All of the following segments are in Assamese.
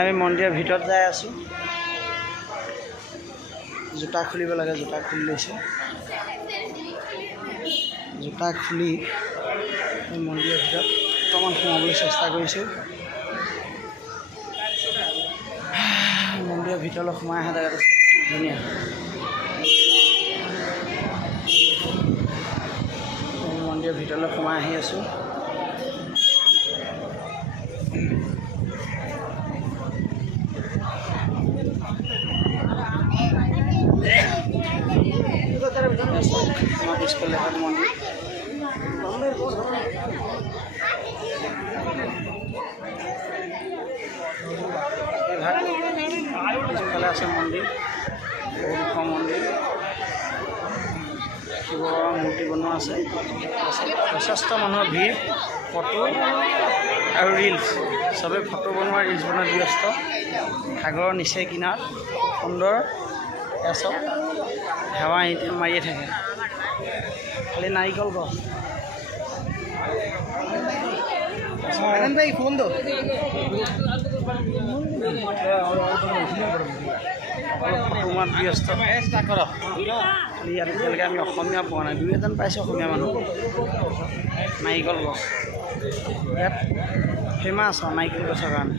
আমি মন্দিৰৰ ভিতৰত যাই আছোঁ। জোতা খুলিব লাগে, জোতা খুলি লৈছোঁ। জোতা খুলি মন্দিৰৰ ভিতৰত অকণমান সোমাবলৈ চেষ্টা কৰিছোঁ। মন্দিৰৰ ভিতৰলৈ সোমাই অহা জেগাটো ধুনীয়া। মন্দিৰৰ ভিতৰলৈ সোমাই আহি আছোঁ। আমাৰ পিছফালে এখন মন্দিৰ। পিছফালে আছে মন্দিৰ, বহুত ওখ মন্দিৰ। শিৱ বাবাৰ মূৰ্তি বনোৱা আছে। যথেষ্ট মানুহৰ ভিৰ, ফটো আৰু ৰিলচ, চবেই ফটো বনোৱা ৰিলচ বনোৱা ব্যস্ত। সাগৰৰ নিচেই কিনাৰত সুন্দৰ এয়া চব হাৱা মাৰিয়ে থাকে। খালি নাৰিকল গছ। ফটো মাত ব্যস্ত। খালি ইয়াত এতিয়ালৈকে আমি অসমীয়া পোৱা নাই, দুই এজন পাইছোঁ অসমীয়া মানুহ। নাৰিকল গছ ইয়াত ফেমাছ আৰু নাৰিকল গছৰ কাৰণে।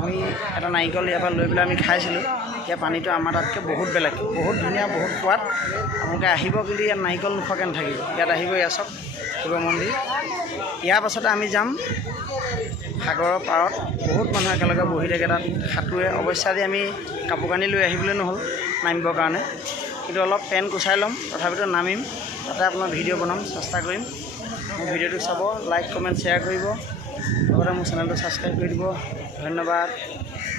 আমি এটা নাৰিকল ইয়াৰ পৰা লৈ পেলাই আমি খাইছিলোঁ। ইয়াৰ পানীটো আমাৰ তাতকৈ বহুত বেলেগ, বহুত ধুনীয়া, বহুত সোৱাদ। আপোনালোকে আহিব, কিন্তু ইয়াত নাৰিকল নোখোৱাকৈ নাথাকিব। ইয়াত আহিব, এয়া চাওক শিৱ মন্দিৰ। ইয়াৰ পাছতে আমি যাম সাগৰৰ পাৰত। বহুত মানুহ একেলগে বহি থাকে তাত, সাঁতোৰে। অৱশ্যে আজি আমি কাপোৰ কানি লৈ আহিবলৈ নহ'ল নামিবৰ কাৰণে, কিন্তু অলপ পেণ্ট কুচাই ল'ম, তথাপিতো নামিম। তাতে আপোনাৰ ভিডিঅ' বনাম, চেষ্টা কৰিম। মোৰ ভিডিঅ'টো চাব, লাইক কমেণ্ট শ্বেয়াৰ কৰিব, লগতে মোৰ চেনেলটো ছাবস্ক্ৰাইব কৰি দিব। ধন্যবাদ।